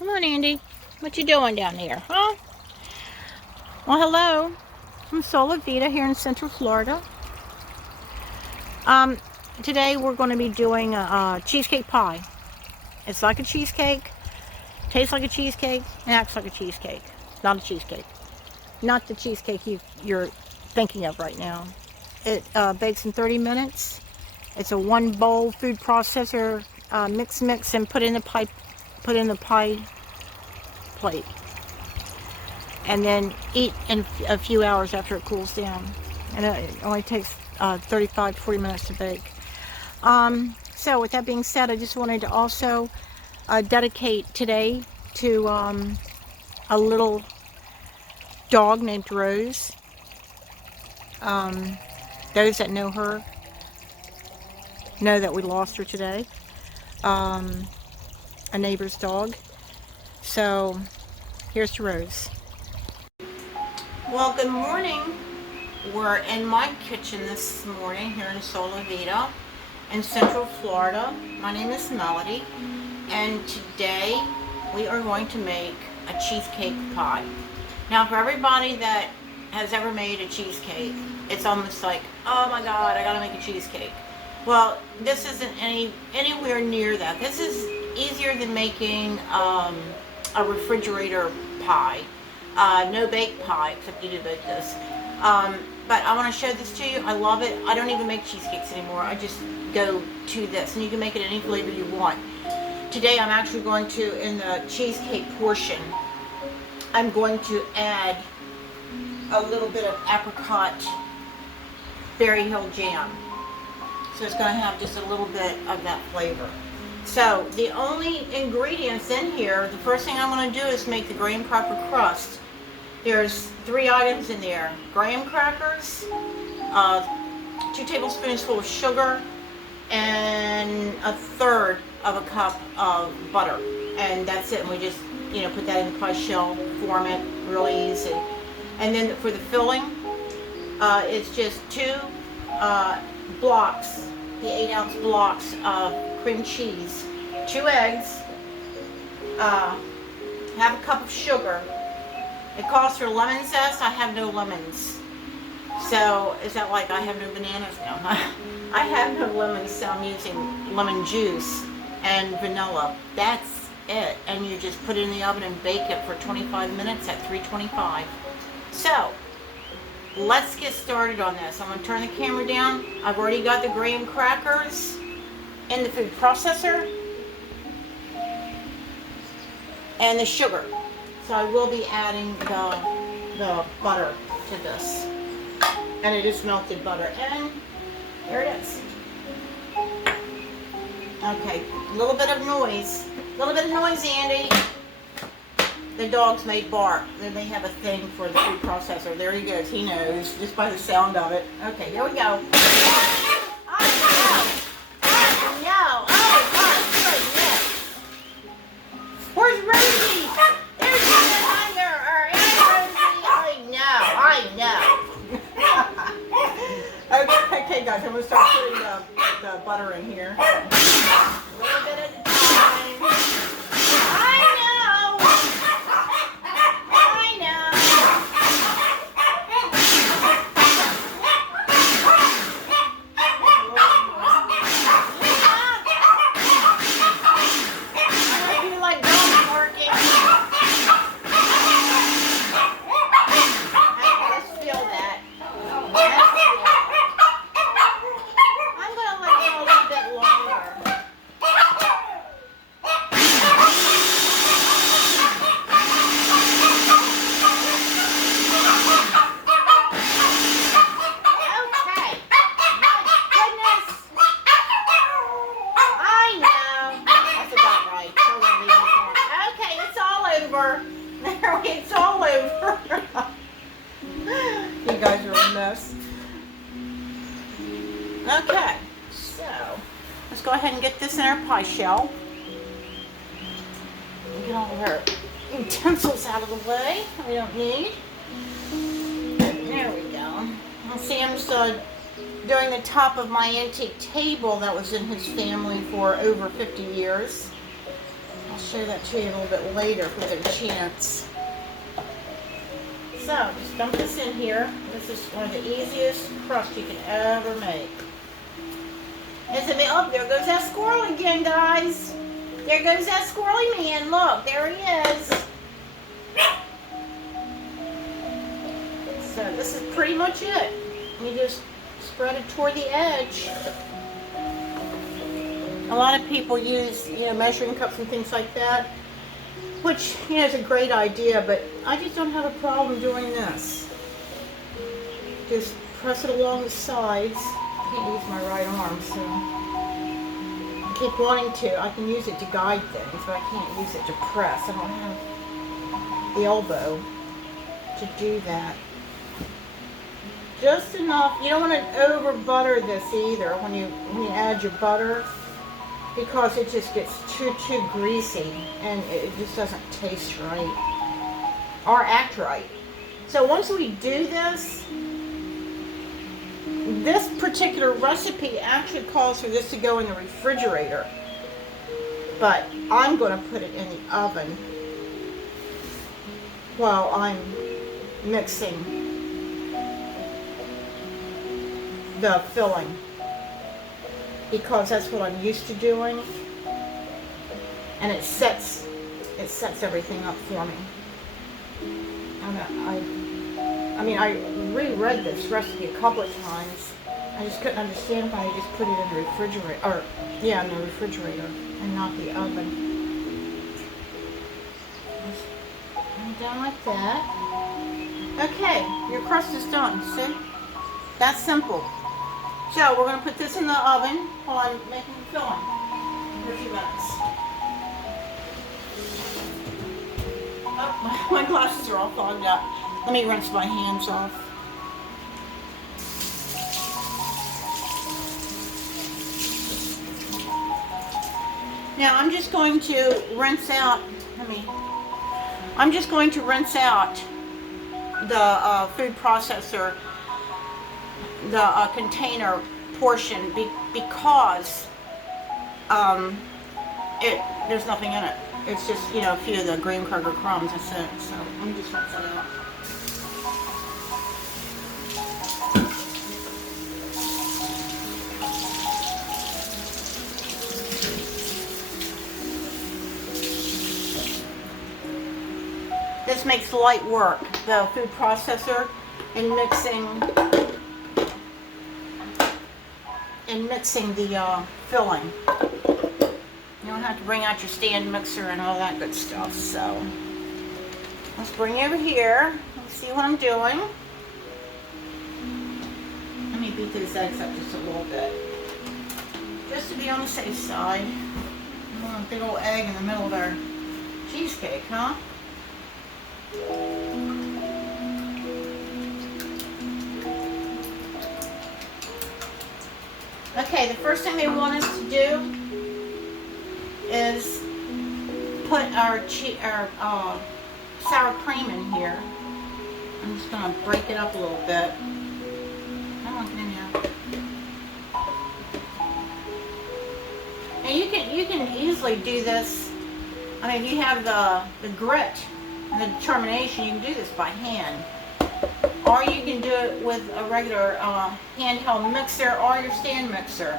Come on, Andy. What you doing down here, huh? Well, hello. I'm Solivitas here in Central Florida. Today we're going to be doing a cheesecake pie. It's like a cheesecake, tastes like a cheesecake, and acts like a cheesecake. Not a cheesecake. Not the cheesecake you're thinking of right now. It bakes in 30 minutes. It's a one bowl food processor. Mix, and put in the pie plate, and then eat in a few hours after it cools down. And it only takes 35 to 40 minutes to bake. So with that being said, I just wanted to also dedicate today to a little dog named Rose. Those that know her know that we lost her today. A neighbor's dog. So here's to Rose. Well, good morning. We're in my kitchen this morning here in Solivitas in Central Florida. My name is Melody, and today we are going to make a cheesecake pie. Now, for everybody that has ever made a cheesecake, it's almost like, oh my god, I gotta make a cheesecake. Well, this isn't anywhere near that. This is easier than making a refrigerator pie. No bake pie, except you do bake this. But I want to show this to you. I love it. I don't even make cheesecakes anymore. I just go to this, and you can make it any flavor you want. Today I'm actually going to, in the cheesecake portion, I'm going to add a little bit of apricot Berry Hill jam. So it's going to have just a little bit of that flavor. So the only ingredients in here, the first thing I'm going to do is make the graham cracker crust. There's 3 items in there: graham crackers, 2 tablespoons full of sugar, and 1/3 of a cup of butter. And that's it. And we just, put that in the pie shell, form it, really easy. And then for the filling, it's just 2 blocks, the 8-ounce blocks of cream cheese, 2 eggs, half a cup of sugar. It calls for lemon zest. I have no lemons. So is that like I have no bananas now? I have no lemons, so I'm using lemon juice and vanilla. That's it. And you just put it in the oven and bake it for 25 minutes at 325. So let's get started on this. I'm going to turn the camera down. I've already got the graham crackers in the food processor and the sugar. So I will be adding the butter to this. And it is melted butter. And there it is. Okay, a little bit of noise. A little bit of noise, Andy. The dogs may bark. They may have a thing for the food processor. There he goes. He knows just by the sound of it. Okay, here we go. Where's Rosie? There's nothing under her. Hey, Rosie. I know. Okay, guys, I'm going to start putting the butter in here. A little bit at a time. I know. It's all over. You guys are a mess. Okay, so let's go ahead and get this in our pie shell. Get all of our utensils out of the way we don't need. There we go. Sam's doing the top of my antique table that was in his family for over 50 years. show that to you a little bit later if we get a chance. So, just dump this in here. This is one of the easiest crusts you can ever make. Oh, there goes that squirrel again, guys. There goes that squirrely man. Look, there he is. So this is pretty much it. You just spread it toward the edge. A lot of people use, measuring cups and things like that, which, is a great idea, but I just don't have a problem doing this. Just press it along the sides. I can't use my right arm, so I keep wanting to. I can use it to guide things, but I can't use it to press. I don't have the elbow to do that. Just enough. You don't want to over butter this either when you add your butter, because it just gets too greasy and it just doesn't taste right or act right. So once we do this particular recipe actually calls for this to go in the refrigerator, but I'm going to put it in the oven while I'm mixing the filling, because that's what I'm used to doing, and it sets everything up for me. I reread this recipe a couple of times. I just couldn't understand why I just put it in the refrigerator, in the refrigerator and not the oven. I'm done like that. Okay, your crust is done. See? That's simple. So we're going to put this in the oven while I'm making the filling for a few minutes. Oh, my glasses are all fogged up. Let me rinse my hands off. Now I'm just going to rinse out, the food processor, the container portion, because there's nothing in it. It's just, a few of the green cracker crumbs. That's it. So let me just rinse it out. This makes light work, the food processor, in mixing the filling. You don't have to bring out your stand mixer and all that good stuff. So let's bring it over here. Let's see what I'm doing. Let me beat these eggs up just a little bit, just to be on the safe side. We want a big old egg in the middle of our cheesecake, huh? Okay, the first thing they want us to do is put our sour cream in here. I'm just going to break it up a little bit. Come on, get in there. And you can easily do this. If you have the grit and the determination, you can do this by hand. Or you can do it with a regular handheld mixer or your stand mixer.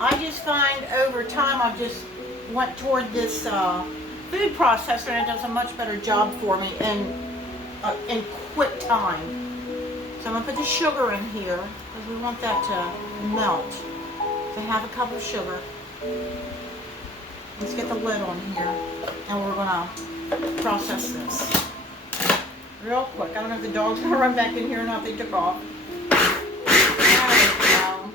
I just find over time I've just went toward this food processor, and it does a much better job for me in quick time. So I'm going to put the sugar in here because we want that to melt. So half a cup of sugar. Let's get the lid on here, and we're going to process this real quick. I don't know if the dog's going to run back in here or not. They took off. There we go.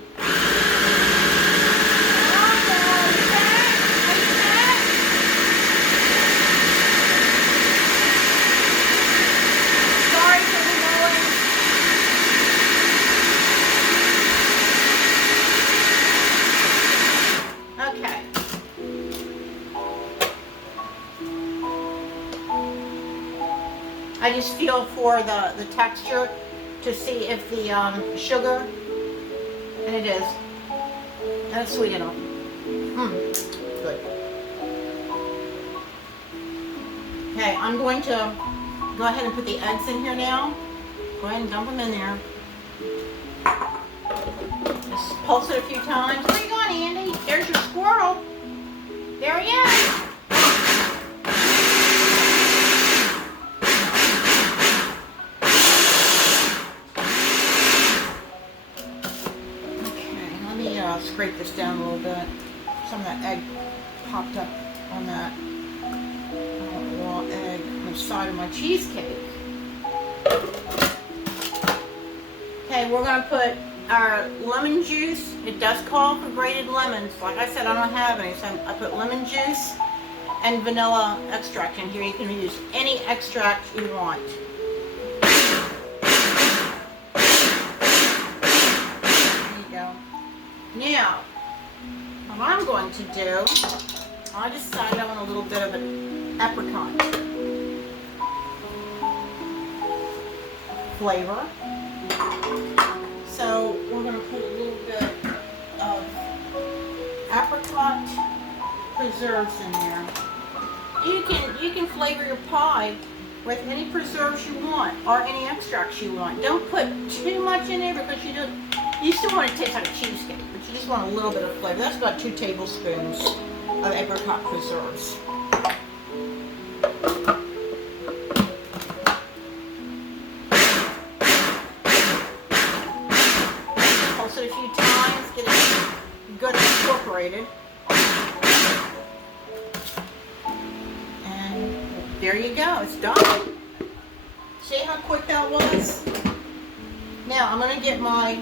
Sorry for the noise. Okay. I just feel for the texture to see if the sugar, and it is, and it's sweet enough. Good. Okay, I'm going to go ahead and put the eggs in here now. Go ahead and dump them in there. Just pulse it a few times. Where you going, Andy? There's your squirrel. There he is. Okay, let me scrape this down a little bit. Some of that egg popped up on that raw egg on the side of my cheesecake. Okay, we're going to put our lemon juice. It does call for grated lemons. Like I said, I don't have any, so I put lemon juice and vanilla extract in here. You can use any extract you want. There you go. Now, what I'm going to do, I decided I want a little bit of an apricot flavor. So we're going to put a little bit of apricot preserves in there. You can flavor your pie with any preserves you want or any extracts you want. Don't put too much in there because you still want it to taste like a cheesecake, but you just want a little bit of flavor. That's about 2 tablespoons of apricot preserves. Pulse it a few times, get it good and incorporated. And there you go, it's done. See how quick that was? Now I'm gonna get my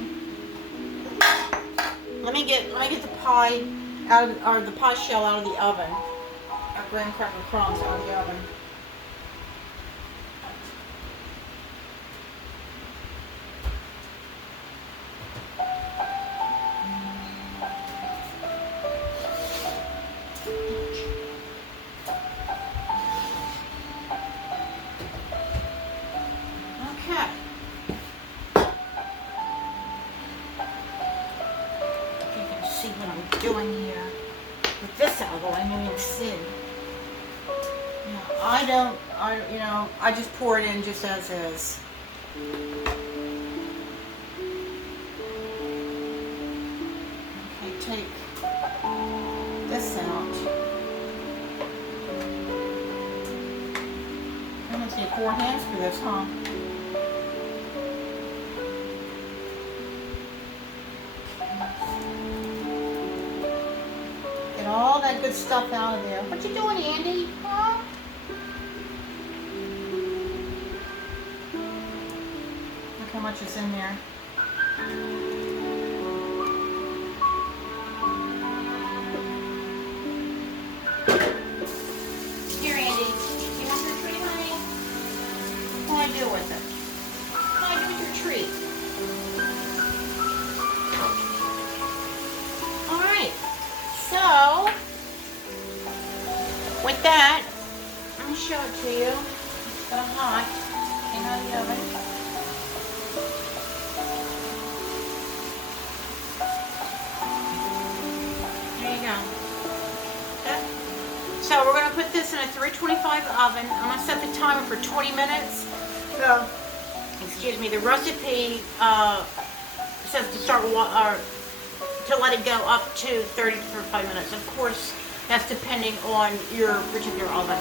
let me get the pie out of, or the pie shell out of the oven. Our graham cracker crumbs out of the oven. Okay. See what I'm doing here with this out of the way. Maybe you can see. I just pour it in just as is. Okay, take this out. I'm gonna need 4 hands for this, huh? Get all that good stuff out of there. What you doing, Andy? Huh? Look how much is in there. Here, Andy. You want your treat, honey? What do I do with it? What do I do with your treat? Alright. So, with that, let me show it to you. It's got hot. Came out of the oven. There you go. Okay. So we're going to put this in a 325 oven. I'm going to set the timer for 20 minutes. So, excuse me, the recipe says to start to let it go up to 30 to 35 minutes. Of course, that's depending on your particular oven.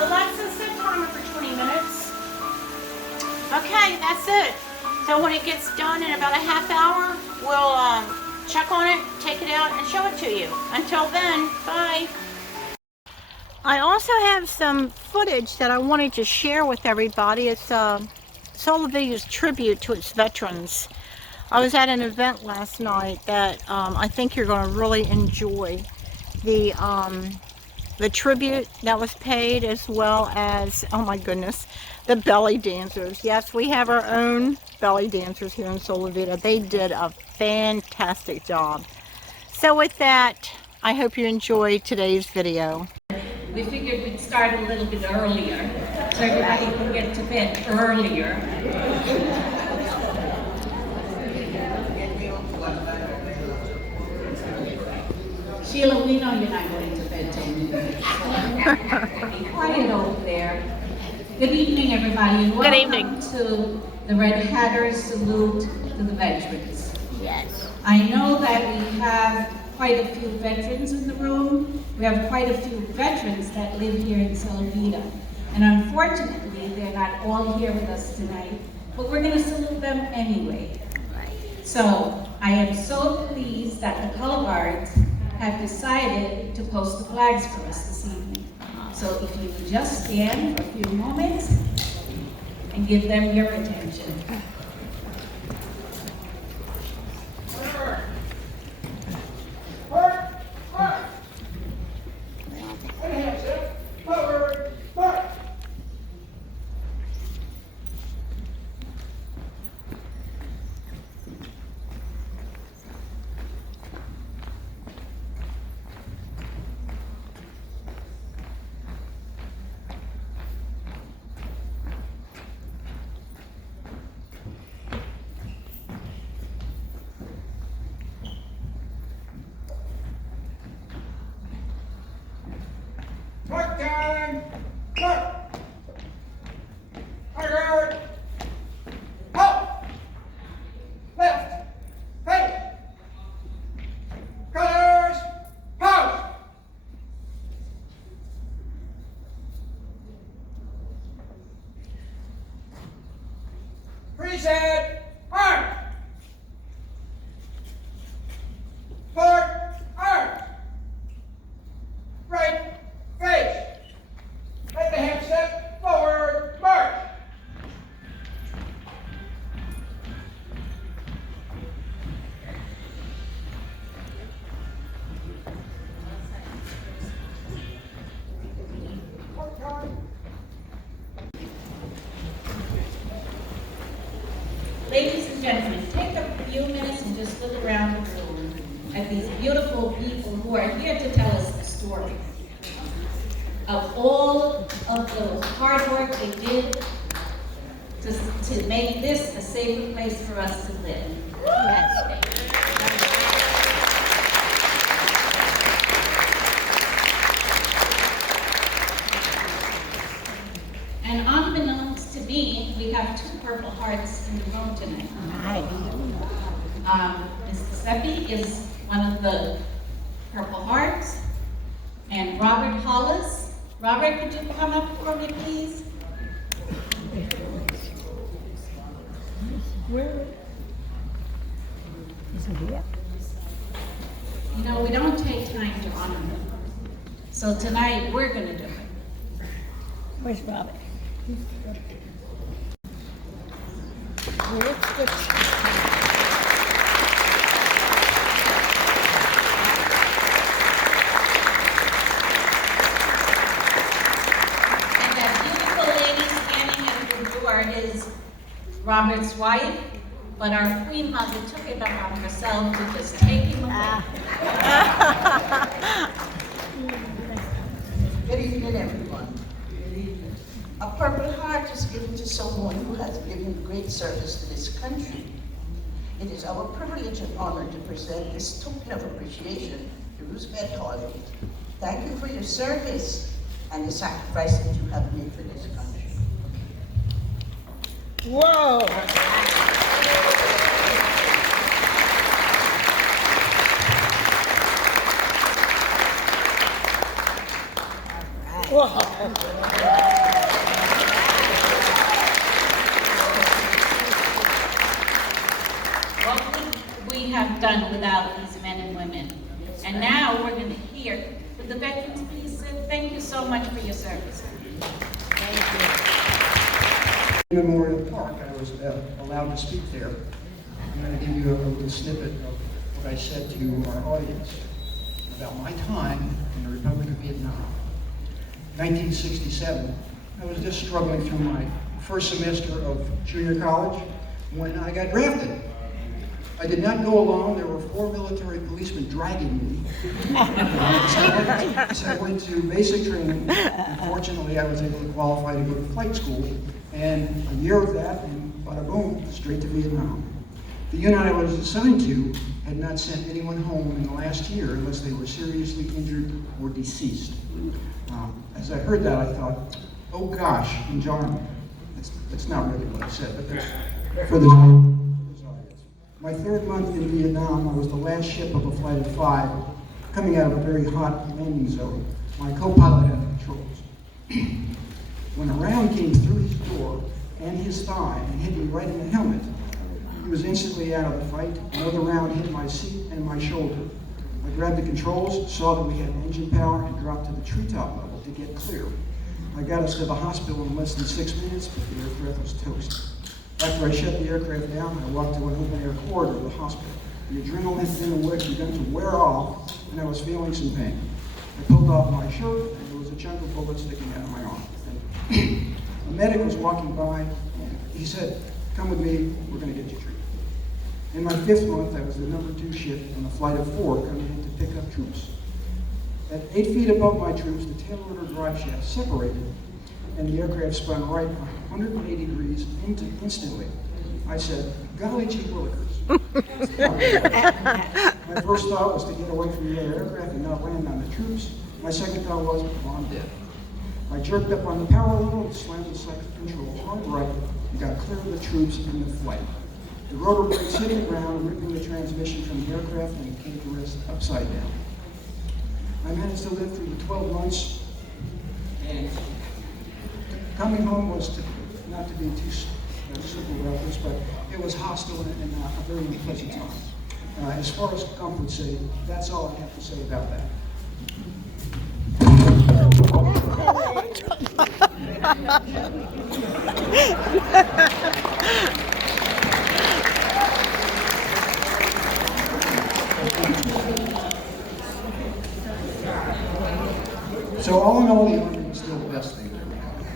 Alexa, set timer for 20 minutes. Okay, that's it. So when it gets done in about a half hour, we'll check on it, take it out, and show it to you. Until then, bye. I also have some footage that I wanted to share with everybody. It's Solivitas tribute to its veterans. I was at an event last night that I think you're going to really enjoy. the tribute that was paid, as well as, oh my goodness, the belly dancers. Yes, we have our own belly dancers here in Solivitas. They did a fantastic job. So with that, I hope you enjoyed today's video. We figured we'd start a little bit earlier, so everybody can get to bed earlier. Sheila, we know you're not going to bed till midnight. Be quiet over there. Good evening, everybody, and welcome to the Red Hatters Salute to the Veterans. Yes. I know that we have quite a few veterans in the room. We have quite a few veterans that live here in Solivitas. And unfortunately, they're not all here with us tonight, but we're going to salute them anyway. So I am so pleased that the color guards have decided to post the flags for us this evening. So if you would just stand for a few moments and give them your attention. Mark time! Mark! Forward! Up! Left! Face! Colors! Post! Preset! Arms! Forward! Arms! Right! Face! Let the hand set forward, march! Ladies and gentlemen, take a few minutes and just look around the room at these beautiful people who are here to tell us the story of all of the hard work they did to make this a safer place for us to live. Yes. And unbeknownst to me, we have two Purple Hearts in the room tonight. Ms. Giuseppe is one of the Purple Hearts, and Robert Hollis. Robert, could you come up for me, please? Where is he here? You know, we don't take time to honor them. So tonight, we're going to do it. Where's Robert? Where's the... Is Robert's wife, but our Queen Mother took it upon herself to just take him away. Good evening, everyone. A Purple Heart is given to someone who has given great service to this country. It is our privilege and honor to present this token of appreciation to Roosevelt Hall. Thank you for your service and the sacrifice that you have made for this country. Whoa! What we have done without these men and women. And now we're going to hear, would the veterans please say thank you so much for your service. Thank you. Memorial Park, I was allowed to speak there. I'm going to give you a little snippet of what I said to our audience about my time in the Republic of Vietnam. 1967. I was just struggling through my first semester of junior college when I got drafted. I did not go alone. There were 4 military policemen dragging me. So I went to basic training. Unfortunately, I was able to qualify to go to flight school. And a year of that, and bada boom, straight to Vietnam. The unit I was assigned to had not sent anyone home in the last year unless they were seriously injured or deceased. As I heard that, I thought, oh gosh, in John, that's not really what I said, but that's for this audience. My 3rd month in Vietnam, I was the last ship of a flight of 5, coming out of a very hot landing zone. My co-pilot had the controls. When a round came through his door and his thigh and hit me right in the helmet, he was instantly out of the fight. Another round hit my seat and my shoulder. I grabbed the controls, saw that we had engine power, and dropped to the treetop level to get clear. I got us to the hospital in less than 6 minutes, but the aircraft was toast. After I shut the aircraft down, I walked to an open-air corridor of the hospital. The adrenaline had begun to wear off, and I was feeling some pain. I pulled off my shirt, and there was a chunk of bullet sticking out of my arm. A medic was walking by, and he said, "Come with me, we're going to get you treated." In my 5th month, I was the number 2 ship on a flight of 4 coming in to pick up troops. At 8 feet above my troops, the tail rotor drive shaft separated, and the aircraft spun right 180 degrees instantly. I said, "Golly gee willikers." My first thought was to get away from the other aircraft and not land on the troops. My second thought was, well, I'm dead. I jerked up on the power level and slammed the second control hard right and got clear of the troops in the flight. The rotor brakes hit the ground, ripping the transmission from the aircraft, and it came to rest upside down. I managed to live through the 12 months, and coming home was not to be too simple about this, but it was hostile and a very unpleasant time. As far as Gump would say, that's all I have to say about that. So all in all, the Army is still the best thing that ever happened.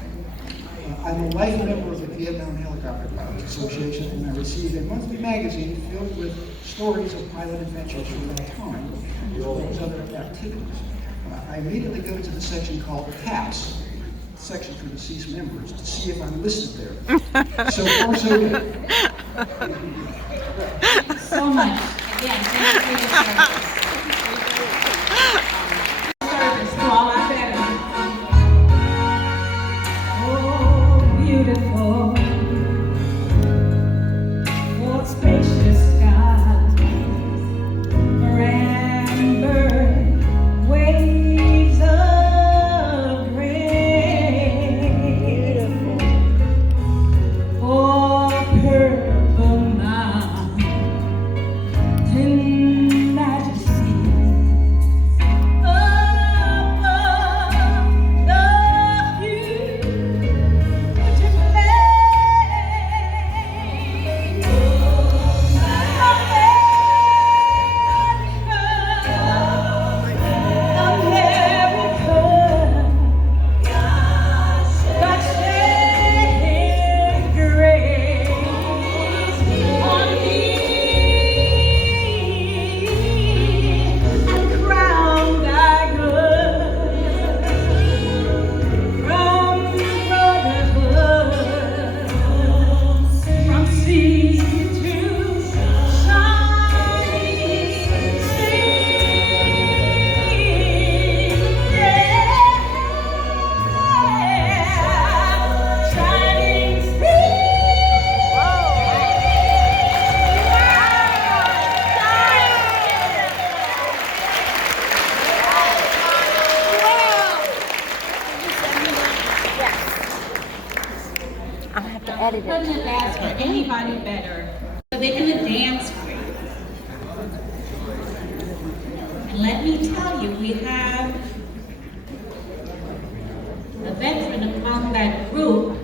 I'm a life member of the Vietnam Helicopter Pilots Association, and I receive a monthly magazine filled with stories of pilot adventures from that time, as well as other activities. I immediately go to the section called TAPS, section for deceased members, to see if I'm listed there. So far, so good. So much. Again, thank you for your service. Service to all our veterans. Oh, beautiful. Oh, spacious skies. Amber waves of grain. Oh, purple mountain majesty. Edit Couldn't it. have asked for anybody better. So they're gonna dance for you. And let me tell you, we have a veteran among that group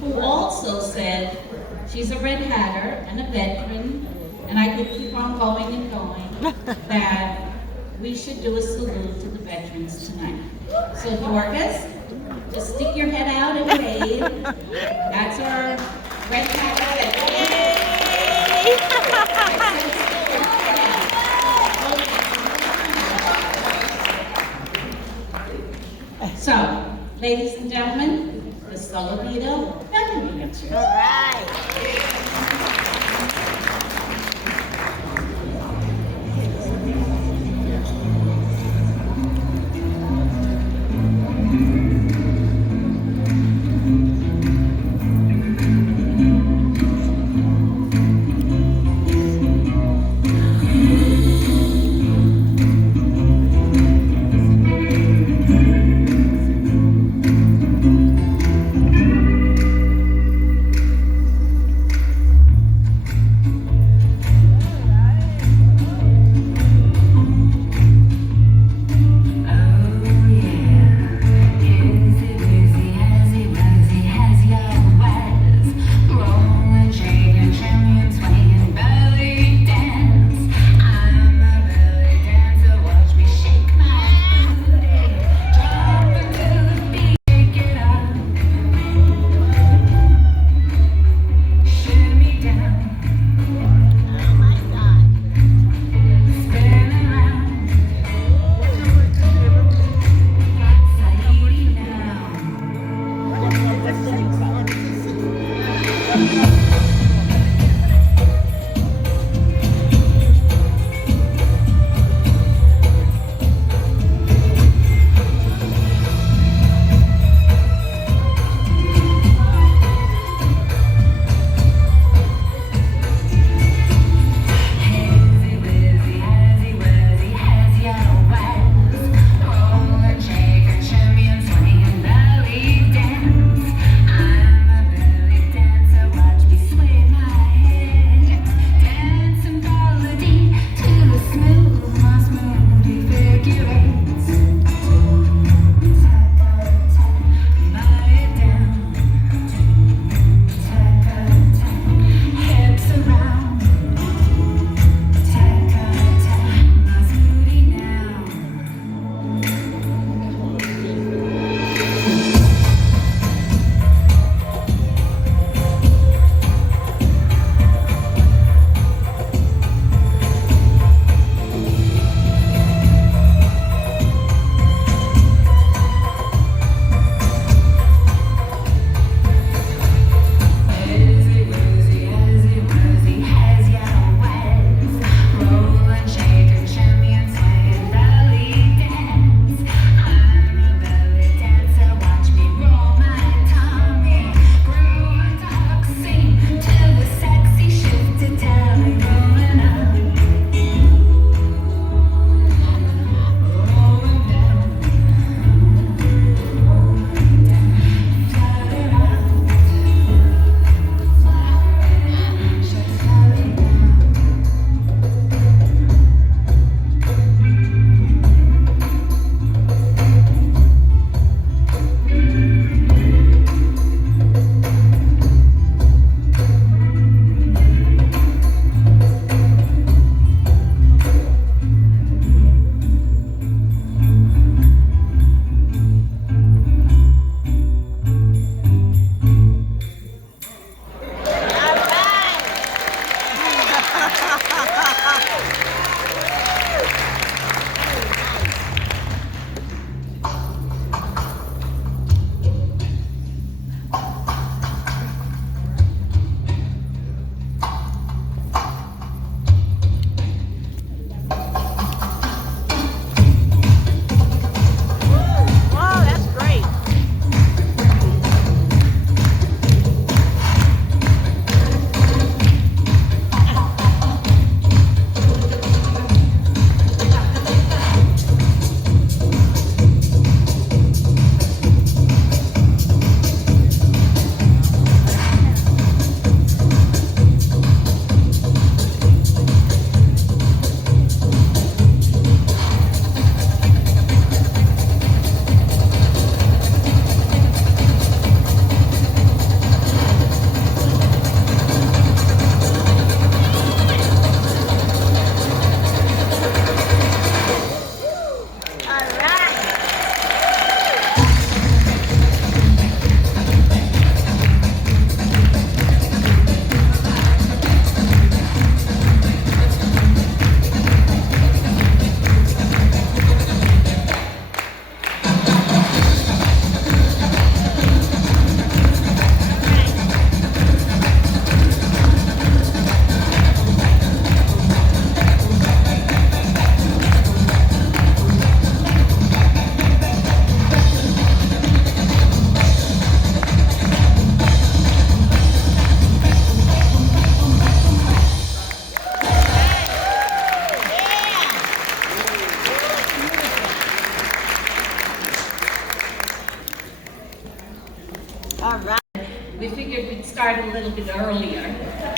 who also said she's a Red Hatter and a veteran, and I could keep on going and going, that we should do a salute to the veterans tonight. So Dorcas, just stick your head out and wave. That's our red cap veteran. So, ladies and gentlemen, the Solivitas veteran dancers. All right.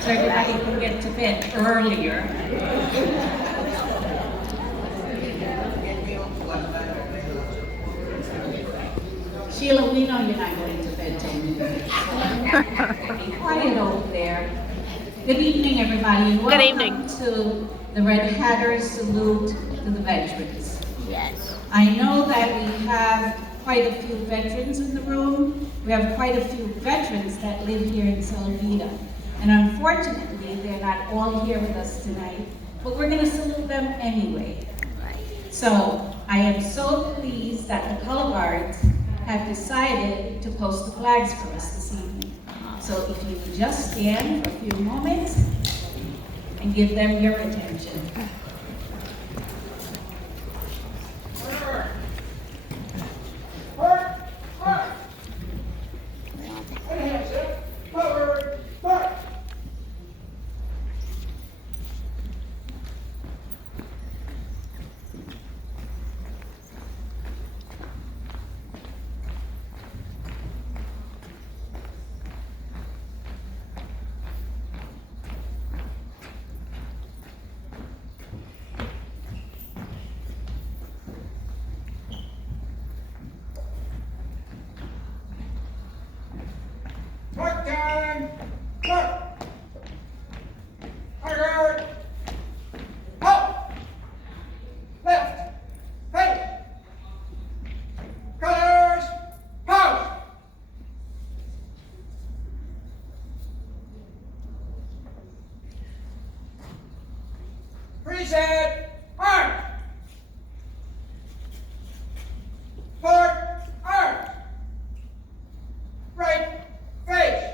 so everybody can get to bed earlier. Sheila, we know you're not going to bed till midnight. Be quiet over there. Good evening, everybody, and Good welcome evening. to the Red Hatters Salute to the Veterans. Yes. I know that we have quite a few veterans in the room. We have quite a few veterans that live here in Solivita. And unfortunately, they're not all here with us tonight, but we're gonna salute them anyway. So I am so pleased that the color guards have decided to post the flags for us this evening. So if you would just stand for a few moments and give them your attention. Mark time! Mark! Forward! Up! Left! Hey! Colors! Post! Preset! Mark! Forward! Arm! Right! Face!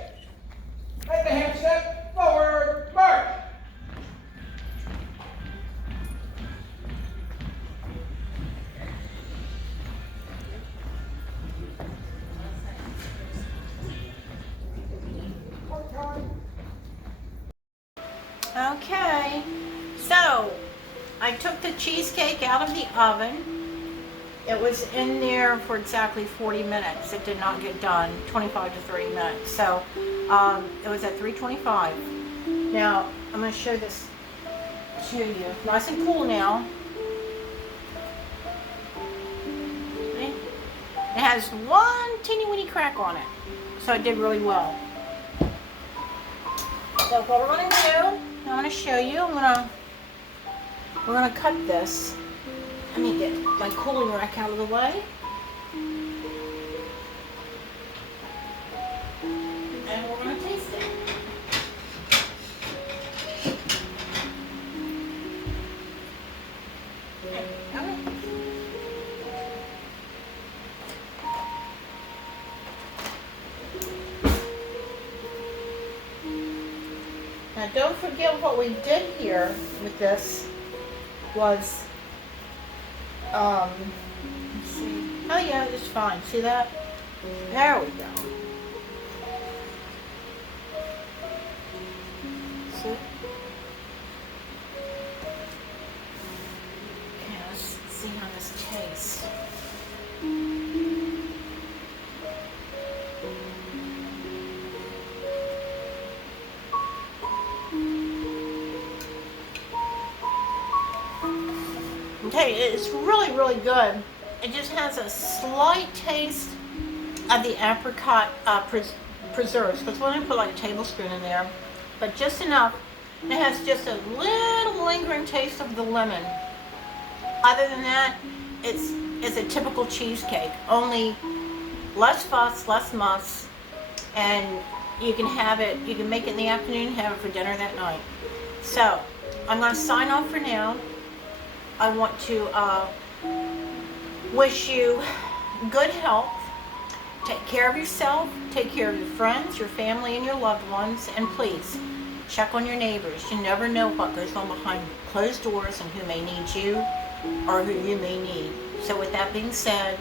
Make the hand step forward, march! Okay, so I took the cheesecake out of the oven. It was in there for exactly 40 minutes. It did not get done, 25 to 30 minutes. So it was at 325. Now, I'm going to show this to you. Nice and cool now. See? It has one teeny weeny crack on it. So it did really well. So what we're going to do, I'm going to show you. We're going to cut this. Let me get my cooling rack out of the way. And we're going to taste it. There we go. Now don't forget what we did here with this was let's see. Oh yeah, it's fine. See that? There we go. See? Okay, let's see how this tastes. Okay, it's really, really good. It just has a slight taste of the apricot preserves, because when I put like a tablespoon in there, but just enough. It has just a little lingering taste of the lemon. Other than that, it's a typical cheesecake, only less fuss, less muss, and you can have it, you can make it in the afternoon, have it for dinner that night. So, I'm going to sign off for now. I want to wish you good health. Take care of yourself, take care of your friends, your family, and your loved ones, and please check on your neighbors. You never know what goes on behind closed doors and who may need you or who you may need. So with that being said,